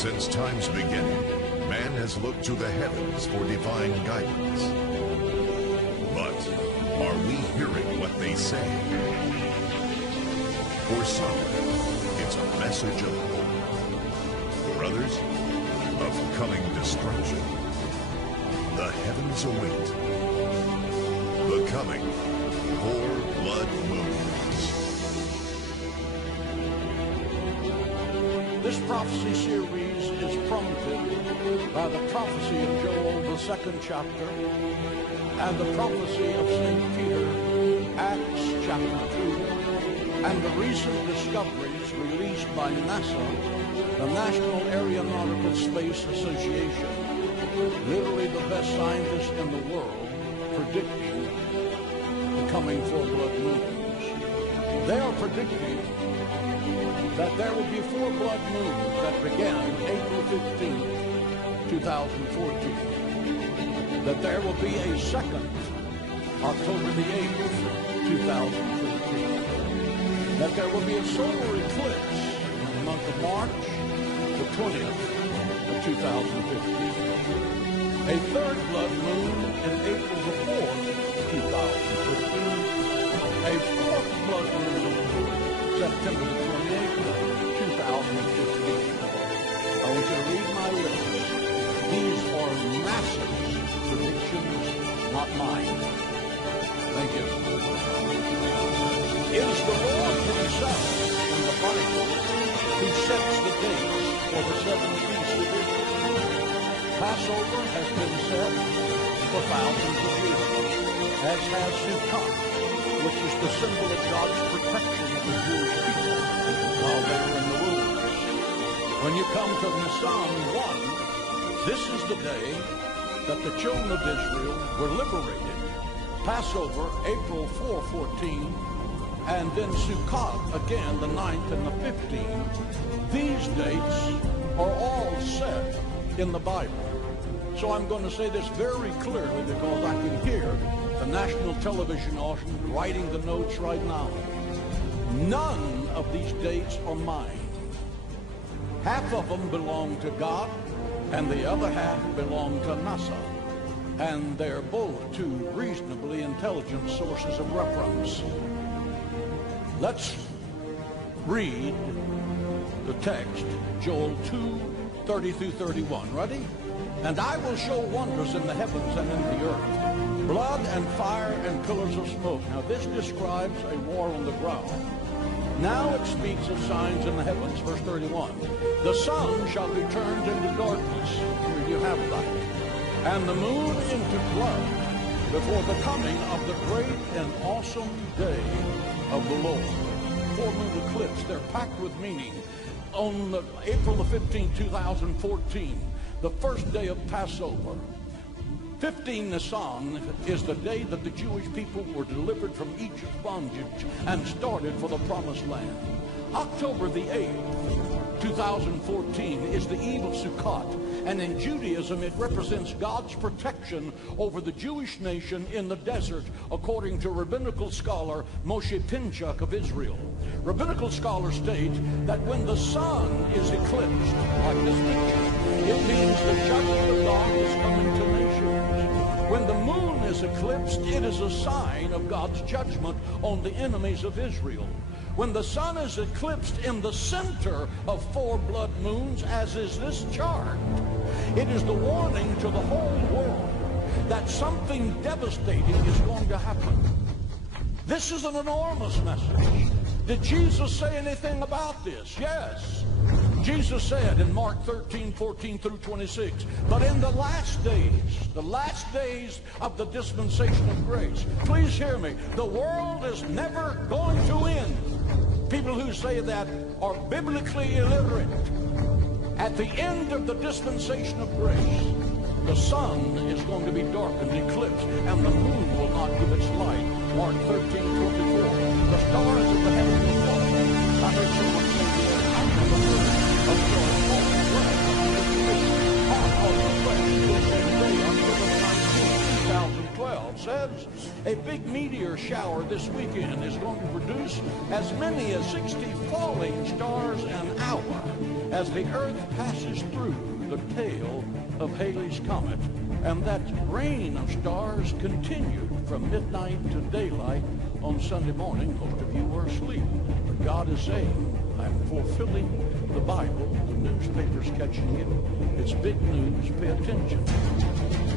Since time's beginning, man has looked to the heavens for divine guidance. But are we hearing what they say? For some, it's a message of hope. For others, of coming destruction. The heavens await the coming 4 blood moons. This prophecy series is prompted by the prophecy of Joel, the 2nd chapter, and the prophecy of St. Peter, Acts chapter 2, and the recent discoveries released by NASA, the National Aeronautical Space Association, literally the best scientists in the world, predicting the coming 4 blood moons. They are predicting that there will be 4 blood moons that began April 15, 2014. That there will be a second, October the 8th, 2014. That there will be a solar eclipse in the month of March, the 20th of 2015. A 3rd blood moon in April the 4th, 2015. A 4th blood moon September the 28th, 2015. I want you to read my lips. These are massive predictions, not mine. Thank you. It is the Lord himself in the Bible who sets the dates for the 7 feasts of Israel. Passover has been set for thousands of years, as has Sukkot, which is the symbol of God's protection of the Jewish people while they were in the wilderness. When you come to Nisan 1, this is the day that the children of Israel were liberated. Passover, April 4:14, and then Sukkot, again, the 9th and the 15th. These dates are all set in the Bible. So I'm going to say this very clearly because I can hear the national television audience writing the notes right now. None of these dates are mine. Half of them belong to God, and the other half belong to NASA. And they're both two reasonably intelligent sources of reference. Let's read the text, Joel 2:30 through 31. Ready? And I will show wonders in the heavens and in the earth, blood and fire and pillars of smoke. Now this describes a war on the ground. Now it speaks of signs in the heavens, verse 31. The sun shall be turned into darkness. Here you have that. And the moon into blood before the coming of the great and awesome day of the Lord. 4 moon eclipse, they're packed with meaning. On April the 15th, 2014, the first day of Passover, 15 Nisan is the day that the Jewish people were delivered from Egypt's bondage and started for the Promised Land. October the 8th, 2014 is the Eve of Sukkot, and in Judaism it represents God's protection over the Jewish nation in the desert, according to rabbinical scholar Moshe Pinchuk of Israel. Rabbinical scholars state that when the sun is eclipsed, like this picture, it means the judgment of God is coming to nations. When the moon is eclipsed, it is a sign of God's judgment on the enemies of Israel. When the sun is eclipsed in the center of 4 blood moons, as is this chart, it is the warning to the whole world that something devastating is going to happen. This is an enormous message. Did Jesus say anything about this? Yes. Jesus said in Mark 13:14 through 26, but in the last days of the dispensation of grace, please hear me, the world is never going to end. People who say that are biblically illiterate. At the end of the dispensation of grace, the sun is going to be darkened, eclipsed, and the moon will not give its light. Mark 13:24. The stars of the heaven will fall. I heard someone say this. I never heard of your falling flesh on the flesh this day, October 19, 2012. says a big meteor shower this weekend is going to produce as many as 60 falling stars an hour as the Earth passes through the tail of Halley's Comet, and that rain of stars continued from midnight to daylight on Sunday morning. Most of you were asleep, but God is saying, I'm fulfilling the Bible. The newspaper's catching it. It's big news. Pay attention.